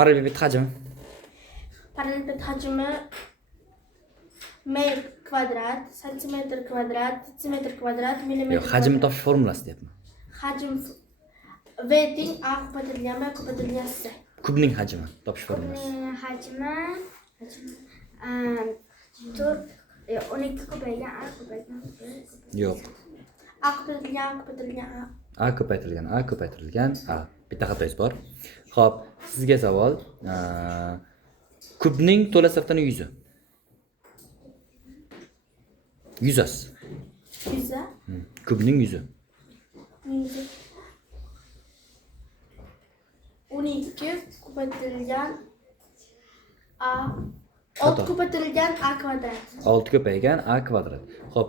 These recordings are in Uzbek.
Parallelepiped hajmi. Parallelepiped hajmi metr kvadrat, santimetr kvadrat, detsimetr kvadrat, millimetr Yo'q, hajmni topish formulasi deyapman. Hajm V teng A ko'paytirilgan B ko'paytirilgan C. Kubning hajmi topish formulasi. Kubning hajmi 12 ko'paygan A ko'paygan Yo'q. A ko'paytirilgan A ko'paytirilgan A. A ko'paytirilgan A. Bitta xatoyingiz bor. Xo'p, sizga savol. Kubning to'la sirtini yuzi. Yuzasiz. Yuza. Kubning yuzi. 12 ko'paytirilgan A. Xato. 6 ko'paytirilgan A kvadrat. 6 ko'paygan A kvadrat. Xo'p.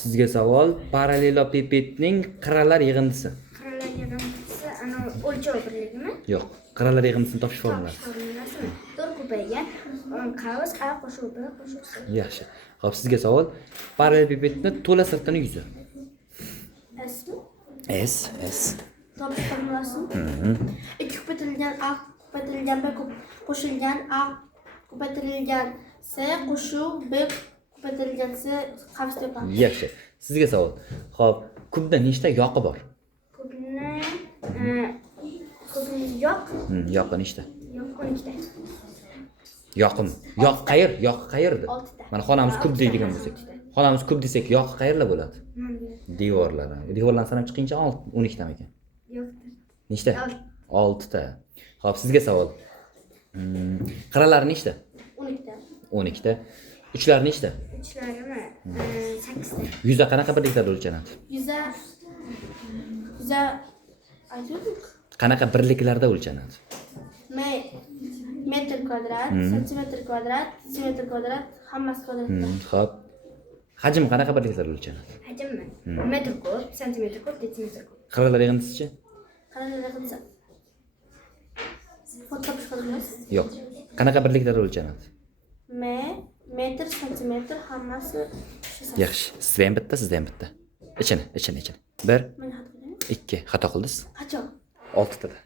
Sizga savol, parallelepipedning qirralar yig'indisi. qirralar yig'indisi ana o'lchov birligimi? Yo'q, qirralar yig'indisini topish formulasi. Formulasimi? 4 ko'paygan qavs A qo'shuv B qo'shuv C. Yaxshi. Xo'p, sizga savol, parallelepipedning to'la sirtini yuzi. S mi? S. Topish formulasi. 2 ko'paytirilgan A ko'paytirilgan B qo'shilgan A ko'paytirilgan C qo'shuv B ko'paytirilgan C qavs topamiz. Yaxshi. Sizga savol. Xo'p, kubda nechta yoqi bor? Kubni yoq Yoqi nechta? 12 ta. Yoqim. Yoq qayerda? 6 ta. Mana xonamiz kub deydigan bo'lsak. Xonamiz kub desak, yoqi qayerda bo'ladi? Devorlar. Devorlarni sanab chiqingcha 12 tami ekan. Yo'qdir. Nechta? 6 ta. Xo'p, sizga savol. Qirralari nechta? 12 ta. 12 ta. Uchlari nechta? Uchlarimi 8 ta. Yuza qanaqa birliklarda o'lchanadi? Yuza aytdik. Qanaqa birliklarda o'lchanadi? Metr kvadrat, santimetr kvadrat, detsimetr kvadrat, hammasi kvadratda. Xo'p. Hajm qanaqa birliklarda o'lchanadi? Hajmi metr kub, santimetr kub, detsimetr kub. Qirralar yig'indisichi? Qaralar qilsa. Fotografiya qilamiz. Yo'q. Qanaqa birliklarda o'lchanadi? Metr, santimetr hammasi. Yaxshi. Sizda ham bitta, sizda ham bitta. Ichini. 1, Men xato qildim. 2. Xato qildingiz. Qachon? 6 tada.